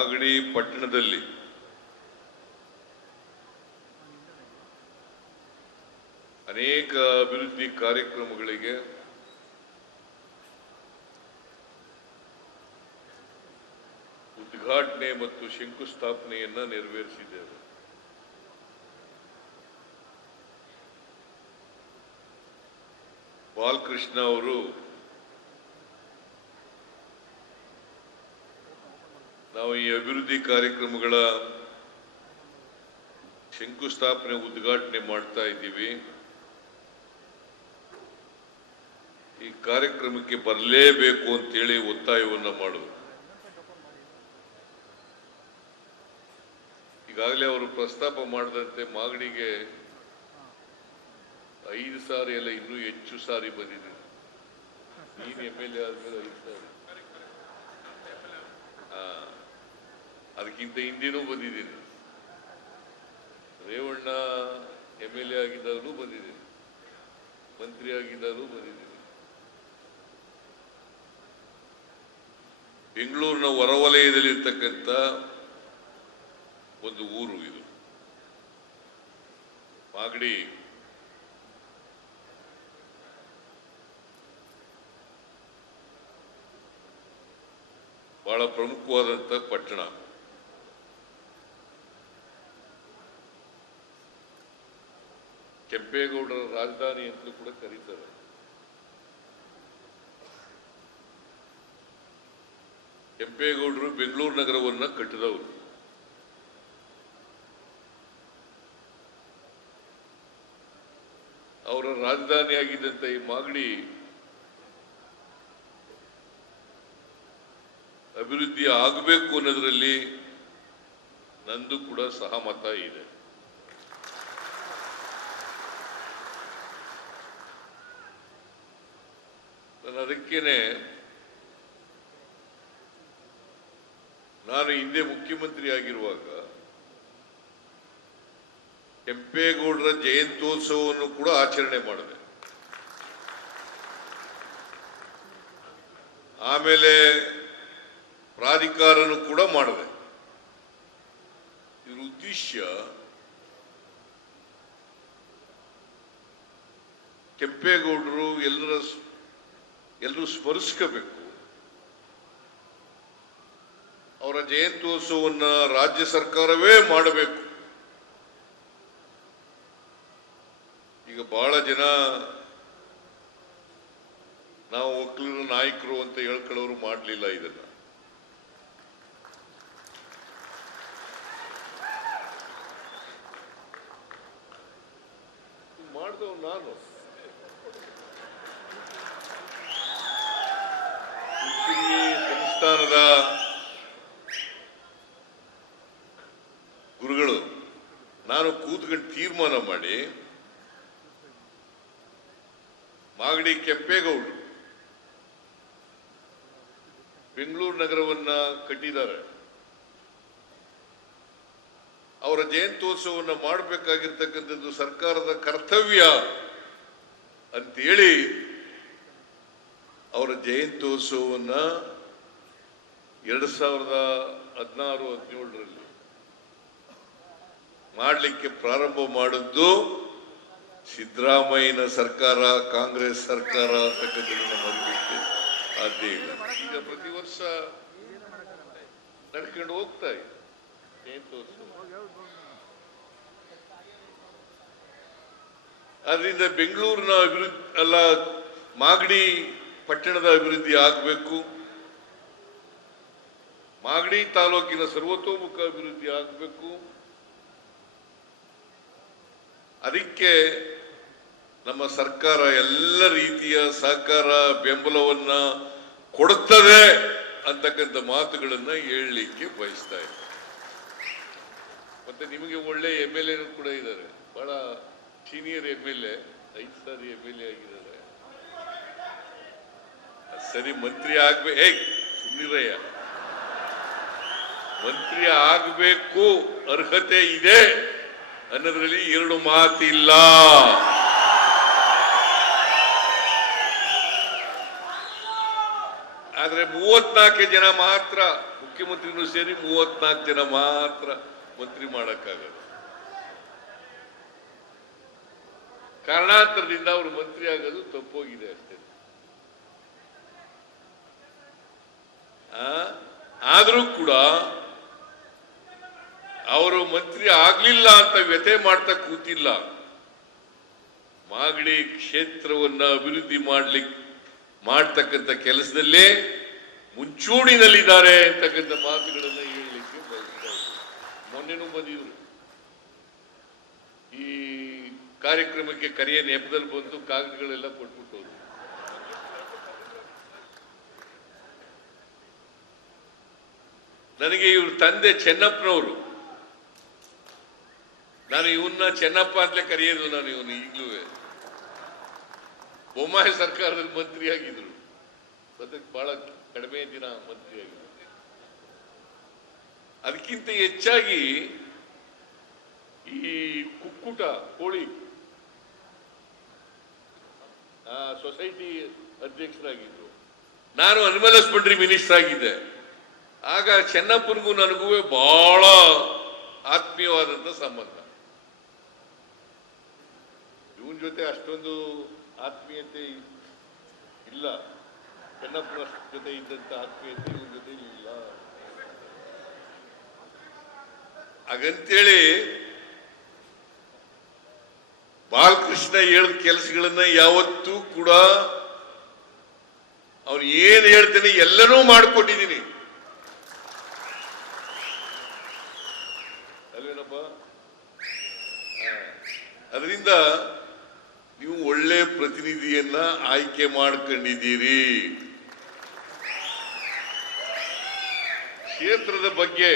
ಮಾಗಡಿ ಪಟ್ಟಣದಲ್ಲಿ ಅನೇಕ ಅಭಿವೃದ್ಧಿ ಕಾರ್ಯಕ್ರಮಗಳಿಗೆ ಉದ್ಘಾಟನೆ ಮತ್ತು ಶಂಕುಸ್ಥಾಪನೆಯನ್ನ ನೆರವೇರಿಸಿದ್ದೇವೆ. ಬಾಲಕೃಷ್ಣ ಅವರು ನಾವು ಈ ಅಭಿವೃದ್ಧಿ ಕಾರ್ಯಕ್ರಮಗಳ ಶಂಕುಸ್ಥಾಪನೆ ಉದ್ಘಾಟನೆ ಮಾಡ್ತಾ ಇದ್ದೀವಿ. ಈ ಕಾರ್ಯಕ್ರಮಕ್ಕೆ ಬರಲೇಬೇಕು ಅಂತೇಳಿ ಒತ್ತಾಯವನ್ನ ಮಾಡುವುದು. ಈಗಾಗಲೇ ಅವರು ಪ್ರಸ್ತಾಪ ಮಾಡಿದಂತೆ ಮಾಗಡಿಗೆ 5 ಸಾರಿ ಎಲ್ಲ ಇನ್ನೂ ಹೆಚ್ಚು ಸಾರಿ ಬಂದಿದೆ. ನೀನು MLA ಆದ್ಮೇಲೆ 5 ಸಾರಿ, ಅದಕ್ಕಿಂತ ಹಿಂದಿನೂ ಬಂದಿದ್ದೀನಿ. ರೇವಣ್ಣ MLA ಆಗಿದ್ದಾಗಲೂ ಬಂದಿದ್ದೀನಿ, ಮಂತ್ರಿ ಆಗಿದ್ದಾಗಲೂ ಬಂದಿದ್ದೀನಿ. ಬೆಂಗಳೂರಿನ ಹೊರವಲಯದಲ್ಲಿರ್ತಕ್ಕಂಥ ಒಂದು ಊರು ಇದು ಮಾಗಡಿ. ಬಹಳ ಪ್ರಮುಖವಾದಂಥ ಪಟ್ಟಣ. ಕೆಂಪೇಗೌಡರ ರಾಜಧಾನಿ ಅಂತಲೂ ಕೂಡ ಕರೀತಾರೆ. ಕೆಂಪೇಗೌಡರು ಬೆಂಗಳೂರು ನಗರವನ್ನ ಕಟ್ಟಿದವರು. ಅವರ ರಾಜಧಾನಿಯಾಗಿದ್ದಂಥ ಈ ಮಾಗಡಿ ಅಭಿವೃದ್ಧಿ ಆಗಬೇಕು ಅನ್ನೋದರಲ್ಲಿ ನಂದು ಕೂಡ ಸಹಮತ ಇದೆ. ಅದಕ್ಕೇನೆ ನಾನು ಹಿಂದೆ ಮುಖ್ಯಮಂತ್ರಿ ಆಗಿರುವಾಗ ಕೆಂಪೇಗೌಡರ ಜಯಂತ್ಯೋತ್ಸವವನ್ನು ಕೂಡ ಆಚರಣೆ ಮಾಡಿದೆ. ಆಮೇಲೆ ಪ್ರಾಧಿಕಾರನು ಕೂಡ ಮಾಡಿದೆ. ಇದರ ಉದ್ದೇಶ ಕೆಂಪೇಗೌಡರು ಎಲ್ಲರೂ ಸ್ಮರಿಸ್ಕೋಬೇಕು. ಅವರ ಜಯಂತ್ಯೋತ್ಸವನ್ನ ರಾಜ್ಯ ಸರ್ಕಾರವೇ ಮಾಡಬೇಕು. ಈಗ ಬಹಳ ಜನ ನಾವು ಒಕ್ಕಲಿಗರ ನಾಯಕರು ಅಂತ ಹೇಳ್ಕೊಳ್ಳೋರು ಮಾಡಲಿಲ್ಲ. ಇದನ್ನ ಮಾಡಿದವ್ ನಾನು. ಸಂಸ್ಥಾನದ ಗುರುಗಳು ನಾನು ಕೂತ್ಕೊಂಡು ತೀರ್ಮಾನ ಮಾಡಿ ಮಾಗಡಿ ಕೆಂಪೇಗೌಡರು ಬೆಂಗಳೂರು ನಗರವನ್ನ ಕಟ್ಟಿದ್ದಾರೆ. ಅವರ ಜಯಂತ್ಯೋತ್ಸವನ್ನ ಮಾಡಬೇಕಾಗಿರ್ತಕ್ಕಂಥದ್ದು ಸರ್ಕಾರದ ಕರ್ತವ್ಯ ಅಂತೇಳಿ ಅವರ ಜಯಂತ್ಯೋತ್ಸವನ್ನ 2016-17ರಲ್ಲಿ ಮಾಡಲಿಕ್ಕೆ ಪ್ರಾರಂಭ ಮಾಡಿದ್ದು ಸಿದ್ದರಾಮಯ್ಯನ ಸರ್ಕಾರ, ಕಾಂಗ್ರೆಸ್ ಸರ್ಕಾರ ಅಂತಕ್ಕಂಥದ್ದನ್ನು ಮರಿಲಿಕ್ಕೆ ಸಾಧ್ಯ ಇಲ್ಲ. ಈಗ ಪ್ರತಿ ವರ್ಷ ನಡ್ಕೊಂಡು ಹೋಗ್ತಾ ಇದೆ ಜಯಂತ್ಯೋತ್ಸವ. ಆದ್ರಿಂದ ಬೆಂಗಳೂರಿನ ಅಭಿವೃದ್ಧಿ ಅಲ್ಲ, ಮಾಗಡಿ ಪಟ್ಟಣದ ಅಭಿವೃದ್ಧಿ ಆಗಬೇಕು. ಮಾಗಡಿ ತಾಲೂಕಿನ ಸರ್ವತೋಮುಖ ಅಭಿವೃದ್ಧಿ ಆಗಬೇಕು. ಅದಕ್ಕೆ ನಮ್ಮ ಸರ್ಕಾರ ಎಲ್ಲ ರೀತಿಯ ಸಹಕಾರ ಬೆಂಬಲವನ್ನ ಕೊಡುತ್ತದೆ ಅಂತಕ್ಕಂಥ ಮಾತುಗಳನ್ನ ಹೇಳಲಿಕ್ಕೆ ಬಯಸ್ತಾ ಇದೆ. ಮತ್ತೆ ನಿಮಗೆ ಒಳ್ಳೆ MLA ಕೂಡ ಇದ್ದಾರೆ, ಬಹಳ ಸೀನಿಯರ್ MLA, 5 ಸಾರಿ MLA ಆಗಿದ್ದಾರೆ. ಸರಿ, ಮಂತ್ರಿ ಸುಮ್ಮನಿರಯ್ಯ, ಮಂತ್ರಿ ಆಗಬೇಕು ಅರ್ಹತೆ ಇದೆ ಅನ್ನೋದ್ರಲ್ಲಿ 2 ಮಾತಿಲ್ಲ. ಆದ್ರೆ ಆದ್ರೆ 34 ಜನ ಮಾತ್ರ, ಮುಖ್ಯಮಂತ್ರಿನೂ ಸೇರಿ 34 ಜನ ಮಾತ್ರ ಮಂತ್ರಿ ಮಾಡಕ್ಕಾಗಲ್ಲ. ಕಾರಣಾಂತರದಿಂದ ಅವರು ಮಂತ್ರಿ ಆಗೋದು ತಪ್ಪೋಗಿದೆ ಅಷ್ಟೇ. ಆದ್ರೂ ಕೂಡ ಅವರು ಮಂತ್ರಿ ಆಗ್ಲಿಲ್ಲ ಅಂತ ವ್ಯಥೆ ಮಾಡ್ತಾ ಕೂತಿಲ್ಲ. ಮಾಗಡಿ ಕ್ಷೇತ್ರವನ್ನ ಅಭಿವೃದ್ಧಿ ಮಾಡ್ತಕ್ಕಂಥ ಕೆಲಸದಲ್ಲೇ ಮುಂಚೂಣಿನಲ್ಲಿದ್ದಾರೆ ಅಂತಕ್ಕಂಥ ಮಾತುಗಳನ್ನ ಹೇಳಲಿಕ್ಕೆ ಬಯಸ್ತಾ ಇದ್ದಾರೆ. ಮೊನ್ನೆನೂ ಬಂದಿದ್ರು, ಈ ಕಾರ್ಯಕ್ರಮಕ್ಕೆ ಕರೆಯ ನೆಪದಲ್ಲಿ ಬಂದು ಕಾಗದಗಳೆಲ್ಲ ಕೊಟ್ಬಿಟ್ಟು ಹೋದ್ರು. ನನಗೆ ಇವ್ರ ತಂದೆ ಚೆನ್ನಪ್ಪನವರು, ನಾನು ಇವನ್ನ ಚೆನ್ನಪ್ಪ ಅಂತಲೇ ಕರೆಯೋದು. ನಾನು ಇವನು ಈಗಲೂ ಬೊಮ್ಮಾಯಿ ಸರ್ಕಾರದಲ್ಲಿ ಮಂತ್ರಿ ಆಗಿದ್ರು, ಅದಕ್ಕೆ ಬಹಳ ಕಡಿಮೆ ದಿನ ಮಂತ್ರಿ ಆಗಿದ್ರು. ಅದಕ್ಕಿಂತ ಹೆಚ್ಚಾಗಿ ಈ ಕುಕ್ಕುಟ ಕೋಳಿ ಸೊಸೈಟಿ ಅಧ್ಯಕ್ಷರಾಗಿದ್ರು. ನಾನು ಅನಿಮಲ್ ಹಸ್ಬೆಂಡ್ರಿ ಮಿನಿಸ್ಟರ್ ಆಗಿದ್ದೆ. ಆಗ ಚೆನ್ನಪ್ಪನಿಗೂ ನನಗೂ ಬಹಳ ಆತ್ಮೀಯವಾದಂತ ಸಂಬಂಧ. ಇವನ್ ಜೊತೆ ಅಷ್ಟೊಂದು ಆತ್ಮೀಯತೆ ಇಲ್ಲ, ಚೆನ್ನಪ್ಪನ ಜೊತೆ ಇದ್ದಂತ ಆತ್ಮೀಯತೆ ಇವನ್ ಜೊತೆ ಇಲ್ಲ. ಹಾಗಂತೇಳಿ ಬಾಲಕೃಷ್ಣ ಹೇಳಿದ ಕೆಲಸಗಳನ್ನ ಯಾವತ್ತೂ ಕೂಡ ಅವ್ರು ಏನ್ ಹೇಳ್ತೇನೆ ಎಲ್ಲನೂ ಮಾಡಿಕೊಟ್ಟಿದ್ದೀನಿ ಅಲ್ವೇನಪ್ಪ. ಅದರಿಂದ ನೀವು ಒಳ್ಳೆ ಪ್ರತಿನಿಧಿಯನ್ನ ಆಯ್ಕೆ ಮಾಡ್ಕೊಂಡಿದ್ದೀರಿ. ಕ್ಷೇತ್ರದ ಬಗ್ಗೆ,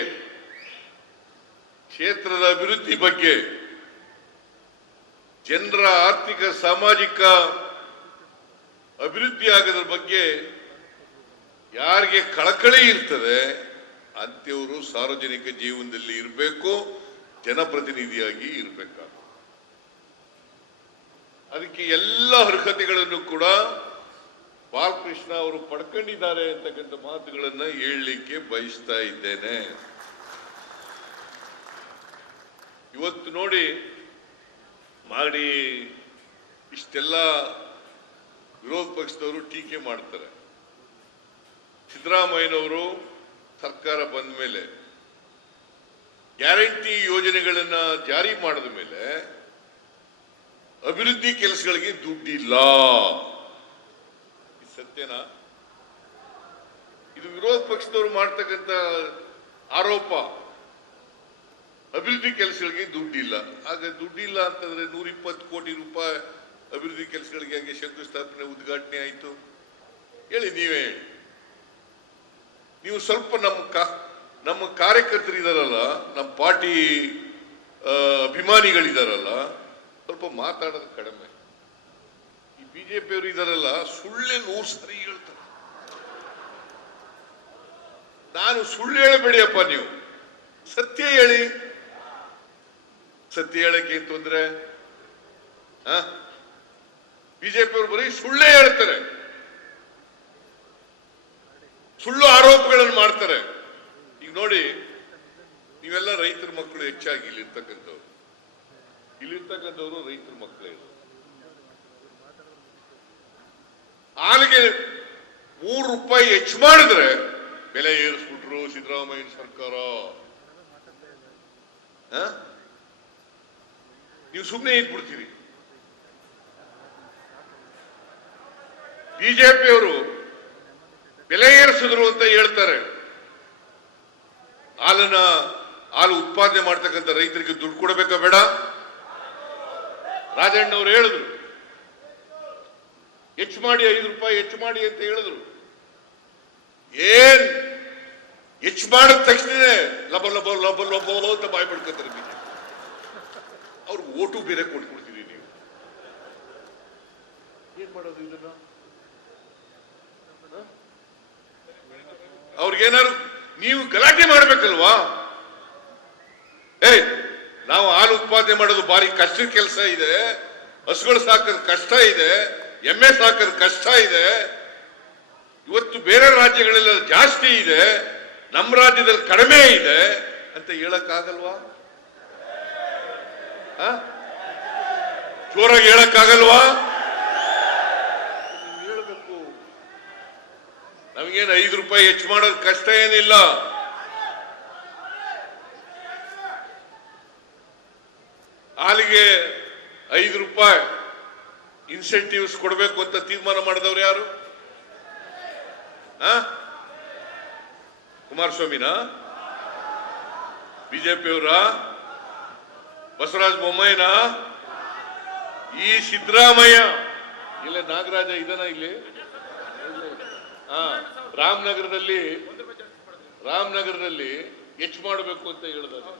ಕ್ಷೇತ್ರದ ಅಭಿವೃದ್ಧಿ ಬಗ್ಗೆ, ಜನರ ಆರ್ಥಿಕ ಸಾಮಾಜಿಕ ಅಭಿವೃದ್ಧಿ ಆಗೋದ್ರ ಬಗ್ಗೆ ಯಾರಿಗೆ ಕಳಕಳಿ ಇರ್ತದೆ ಅಂತವರು ಸಾರ್ವಜನಿಕ ಜೀವನದಲ್ಲಿ ಇರಬೇಕು, ಜನಪ್ರತಿನಿಧಿಯಾಗಿ ಇರಬೇಕಾಗ. ಅದಕ್ಕೆ ಎಲ್ಲ ಅರ್ಹತೆಗಳನ್ನು ಕೂಡ ಬಾಲಕೃಷ್ಣ ಅವರು ಪಡ್ಕೊಂಡಿದ್ದಾರೆ ಅಂತಕ್ಕಂಥ ಮಾತುಗಳನ್ನ ಹೇಳಲಿಕ್ಕೆ ಬಯಸ್ತಾ ಇದ್ದೇನೆ. ಇವತ್ತು ನೋಡಿ ಮಾಡಿ ಇಷ್ಟೆಲ್ಲ ವಿರೋಧ ಪಕ್ಷದವರು ಟೀಕೆ ಮಾಡ್ತಾರೆ. ಸಿದ್ದರಾಮಯ್ಯನವರು ಸರ್ಕಾರ ಬಂದ ಮೇಲೆ ಗ್ಯಾರಂಟಿ ಯೋಜನೆಗಳನ್ನ ಜಾರಿ ಮಾಡಿದ ಮೇಲೆ ಅಭಿವೃದ್ಧಿ ಕೆಲಸಗಳಿಗೆ ದುಡ್ಡಿಲ್ಲ. ಸತ್ಯನಾ? ಇದು ವಿರೋಧ ಪಕ್ಷದವರು ಮಾಡ್ತಕ್ಕಂಥ ಆರೋಪ. ಅಭಿವೃದ್ಧಿ ಕೆಲಸಗಳಿಗೆ ದುಡ್ಡಿಲ್ಲ. ಆಗ ದುಡ್ಡಿಲ್ಲ ಅಂತಂದ್ರೆ 120 ಕೋಟಿ ರೂಪಾಯಿ ಅಭಿವೃದ್ಧಿ ಕೆಲಸಗಳಿಗೆ ಹಾಗೆ ಶಂಕುಸ್ಥಾಪನೆ ಉದ್ಘಾಟನೆ ಆಯಿತು. ಹೇಳಿ, ನೀವೇ ಹೇಳಿ. ನೀವು ಸ್ವಲ್ಪ ನಮ್ಮ ಕಾರ್ಯಕರ್ತರಿದಾರಲ್ಲ, ನಮ್ಮ ಪಾರ್ಟಿ ಅಭಿಮಾನಿಗಳಿದಾರಲ್ಲ, ಸ್ವಲ್ಪ ಮಾತಾಡೋದು ಕಡಿಮೆ. ಈ ಬಿಜೆಪಿಯವರು ಇದಾರಲ್ಲ, ಸುಳ್ಳೆ 100 ಸರಿ ಹೇಳ್ತಾರೆ. ನಾನು ಸುಳ್ಳು ಹೇಳಬೇಡಿಯಪ್ಪ, ನೀವು ಸತ್ಯ ಹೇಳಿ. ಸತ್ಯ ಹೇಳಕ್ಕೆ ಏನ್ ತೊಂದ್ರೆ? ಬಿಜೆಪಿಯವರು ಬರೀ ಸುಳ್ಳೇ ಹೇಳ್ತಾರೆ, ಸುಳ್ಳು ಆರೋಪಗಳನ್ನು ಮಾಡ್ತಾರೆ. ಈಗ ನೋಡಿ, ನೀವೆಲ್ಲ ರೈತರ ಮಕ್ಕಳು ಹೆಚ್ಚಾಗಿ ಇಲ್ಲಿರ್ತಕ್ಕಂಥವ್ರು ರೈತರ ಮಕ್ಕಳೇ. ಹಾಲಿಗೆ 3 ರೂಪಾಯಿ ಹೆಚ್ಚು ಮಾಡಿದ್ರೆ ಬೆಲೆ ಏರಿಸ್ಬಿಟ್ರು ಸಿದ್ದರಾಮಯ್ಯ ಸರ್ಕಾರ. ನೀವು ಸುಮ್ಮನೆ ಇದ್ಬಿಡ್ತೀರಿ. ಬಿಜೆಪಿಯವರು ಬೆಲೆ ಏರಿಸಿದ್ರು ಅಂತ ಹೇಳ್ತಾರೆ. ಹಾಲು ಉತ್ಪಾದನೆ ಮಾಡ್ತಕ್ಕಂಥ ರೈತರಿಗೆ ದುಡ್ಡು ಕೊಡಬೇಕಾ ಬೇಡ? ರಾಜಣ್ಣವರು ಹೇಳಿದ್ರು, ಹೆಚ್ಚು ಮಾಡಿ 5 ರೂಪಾಯಿ ಹೆಚ್ಚು ಮಾಡಿ ಅಂತ ಹೇಳಿದ್ರು. ಏನ್ ಹೆಚ್ಚು ಮಾಡಿದ ತಕ್ಷಣ ಲಬ ಲಬ ಲಬ ಲಬ ಅಂತ ಬಾಯ್ ಬಿಡ್ಕೊತಾರೆ ಬಿಜೆಪಿ. ಅವ್ರಿಗೆ ಓಟು ಬೇರೆ ಕೊಟ್ಬಿಡ್ತೀರಿ ನೀವು. ಏನ್ ಮಾಡೋದು ಇದನ್ನ? ಅವ್ರಿಗೇನಾದ್ರು ನೀವು ಗಲಾಟೆ ಮಾಡ್ಬೇಕಲ್ವಾ? ನಾವು ಹಾಲು ಉತ್ಪಾದನೆ ಮಾಡೋದು ಭಾರಿ ಕಷ್ಟದ ಕೆಲಸ ಇದೆ, ಹಸುಗಳು ಸಾಕೋದು ಕಷ್ಟ ಇದೆ, ಎಮ್ಮೆ ಸಾಕೋದು ಕಷ್ಟ ಇದೆ. ಇವತ್ತು ಬೇರೆ ರಾಜ್ಯಗಳೆಲ್ಲ ಜಾಸ್ತಿ ಇದೆ, ನಮ್ಮ ರಾಜ್ಯದಲ್ಲಿ ಕಡಿಮೆ ಇದೆ ಅಂತ ಹೇಳಕ್ಕಾಗಲ್ವಾ? ಜೋರಾಗಿ ಹೇಳಕ್ಕಾಗಲ್ವಾ? ಹೇಳ್ಬೇಕು. ನಮಗೇನು 5 ರೂಪಾಯಿ ಹೆಚ್ಚು ಮಾಡೋದು ಕಷ್ಟ ಏನಿಲ್ಲ. ಹಾಲಿಗೆ 5 ರೂಪಾಯಿ ಇನ್ಸೆಂಟಿವ್ಸ್ ಕೊಡಬೇಕು ಅಂತ ತೀರ್ಮಾನ ಮಾಡಿದವ್ರು ಯಾರು? ಕುಮಾರಸ್ವಾಮಿನ, ಬಿಜೆಪಿಯವರ, ಬಸವರಾಜ ಬೊಮ್ಮಾಯಿನ, ಈ ಸಿದ್ದರಾಮಯ್ಯ, ಇಲ್ಲ ನಾಗರಾಜ ಇದನ ಇಲ್ಲಿ ರಾಮನಗರದಲ್ಲಿ ಹೆಚ್ಚು ಮಾಡಬೇಕು ಅಂತ ಹೇಳಿದ್ದಾರೆ.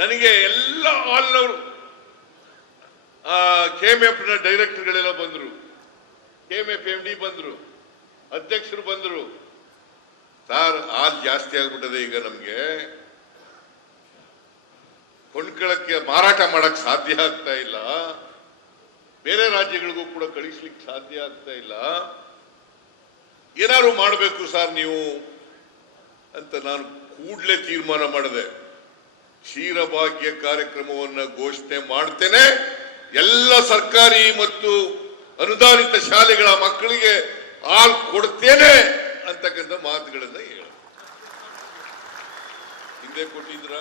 ನನಗೆ ಎಲ್ಲ ಆಲ್ನವರು KMF ನ ಡೈರೆಕ್ಟರ್ಗಳೆಲ್ಲ ಬಂದ್ರು, KMF MD ಬಂದ್ರು, ಅಧ್ಯಕ್ಷರು ಬಂದ್ರು. ಸಾರ್ ಹಾಲ್ ಜಾಸ್ತಿ ಆಗ್ಬಿಟ್ಟದೆ, ಈಗ ನಮ್ಗೆ ಕೊಂಡ್ಕೊಳ್ಳಕ್ಕೆ ಮಾರಾಟ ಮಾಡಕ್ ಸಾಧ್ಯ ಆಗ್ತಾ ಇಲ್ಲ, ಬೇರೆ ರಾಜ್ಯಗಳಿಗೂ ಕೂಡ ಕಳಿಸ್ಲಿಕ್ಕೆ ಸಾಧ್ಯ ಆಗ್ತಾ ಇಲ್ಲ, ಏನಾದ್ರು ಮಾಡಬೇಕು ಸರ್ ನೀವು ಅಂತ ನಾನು ಕೂಡಲೇ ತೀರ್ಮಾನ ಮಾಡಿದೆ. ಕ್ಷೀರಭಾಗ್ಯ ಕಾರ್ಯಕ್ರಮವನ್ನು ಘೋಷಣೆ ಮಾಡ್ತೇನೆ. ಎಲ್ಲ ಸರ್ಕಾರಿ ಮತ್ತು ಅನುದಾನಿತ ಶಾಲೆಗಳ ಮಕ್ಕಳಿಗೆ ಹಾಲು ಕೊಡ್ತೇನೆ ಅಂತಕ್ಕಂಥ ಮಾತುಗಳನ್ನ ಹೇಳ. ಹಿಂದೆ ಕೊಟ್ಟಿದ್ರ?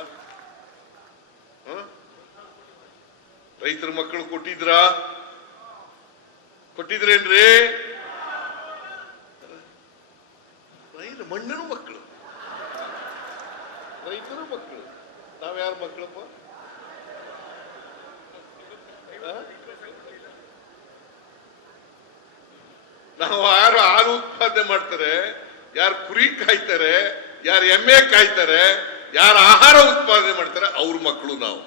ರೈತರ ಮಕ್ಕಳು ಕೊಟ್ಟಿದ್ರೇನ್ರಿ? ಮಣ್ಣಿನ ಮಕ್ಕಳು, ರೈತರ ಮಕ್ಕಳು. ನಾವ್ಯಾರ ಮಕ್ಕಳಪ್ಪ? ನಾವು ಯಾರು ಹಾಲು ಉತ್ಪಾದನೆ ಮಾಡ್ತಾರೆ, ಯಾರು ಕುರಿ ಕಾಯ್ತಾರೆ, ಯಾರು ಎಮ್ಮೆ ಕಾಯ್ತಾರೆ, ಯಾರು ಆಹಾರ ಉತ್ಪಾದನೆ ಮಾಡ್ತಾರೆ, ಅವ್ರ ಮಕ್ಕಳು ನಾವು.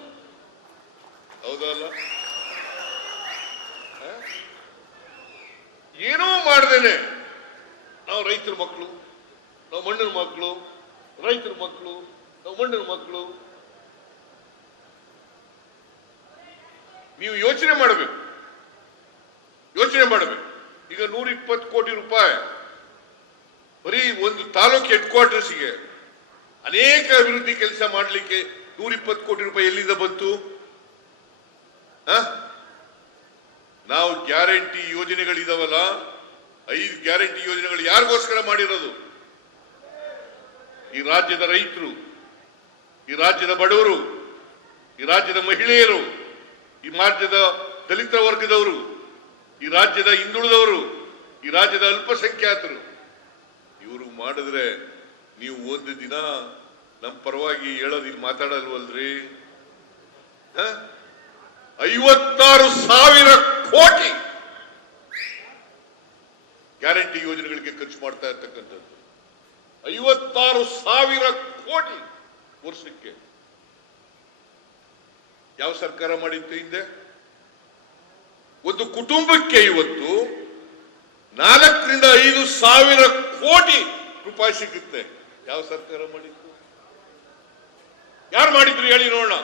ಹೌದಲ್ಲ? ಏನೋ ಮಾಡ್ದೇನೆ ನಾವು ರೈತರ ಮಕ್ಕಳು, ನಾವು ಮಣ್ಣಿನ ಮಕ್ಕಳು, ರೈತರ ಮಕ್ಕಳು, ನಾವು ಮಣ್ಣಿನ ಮಕ್ಕಳು. ನೀವು ಯೋಚನೆ ಮಾಡಬೇಕು. ಈಗ 120 ಕೋಟಿ ರೂಪಾಯಿ ಬರೀ ಒಂದು ತಾಲೂಕು ಹೆಡ್ ಕ್ವಾರ್ಟರ್ಸ್ಗೆ ಅನೇಕ ಅಭಿವೃದ್ಧಿ ಕೆಲಸ ಮಾಡಲಿಕ್ಕೆ 120 ಕೋಟಿ ರೂಪಾಯಿ ಎಲ್ಲಿಂದ ಬಂತು? ನಾವು ಗ್ಯಾರಂಟಿ ಯೋಜನೆಗಳಿದಾವಲ್ಲ, 5 ಗ್ಯಾರಂಟಿ ಯೋಜನೆಗಳು ಯಾರಿಗೋಸ್ಕರ ಮಾಡಿರೋದು? ಈ ರಾಜ್ಯದ ರೈತರು, ಈ ರಾಜ್ಯದ ಬಡವರು, ಈ ರಾಜ್ಯದ ಮಹಿಳೆಯರು, ಈ ರಾಜ್ಯದ ದಲಿತ ವರ್ಗದವರು, ಈ ರಾಜ್ಯದ ಹಿಂದುಳಿದವರು, ಈ ರಾಜ್ಯದ ಅಲ್ಪಸಂಖ್ಯಾತರು. ಇವರು ಮಾಡಿದ್ರೆ ನೀವು ಒಂದು ದಿನ ನಮ್ಮ ಪರವಾಗಿ ಹೇಳೋದು ಇಲ್ಲಿ ಮಾತಾಡಲ್ವಲ್ರಿ? 56,000 ಕೋಟಿ ಗ್ಯಾರಂಟಿ ಯೋಜನೆಗಳಿಗೆ ಖರ್ಚು ಮಾಡ್ತಾ ಇರ್ತಕ್ಕಂಥದ್ದು. 56,000 ಕೋಟಿ ವರ್ಷಕ್ಕೆ. ಯಾವ ಸರ್ಕಾರ ಮಾಡಿತ್ತು ಹಿಂದೆ? ಒಂದು ಕುಟುಂಬಕ್ಕೆ ಇವತ್ತು 4ರಿಂದ 5,000 ಕೋಟಿ ರೂಪಾಯಿ ಸಿಗುತ್ತೆ. ಯಾವ ಸರ್ಕಾರ ಮಾಡಿತ್ತು? ಯಾರು ಮಾಡಿದ್ರು ಹೇಳಿ ನೋಡೋಣ.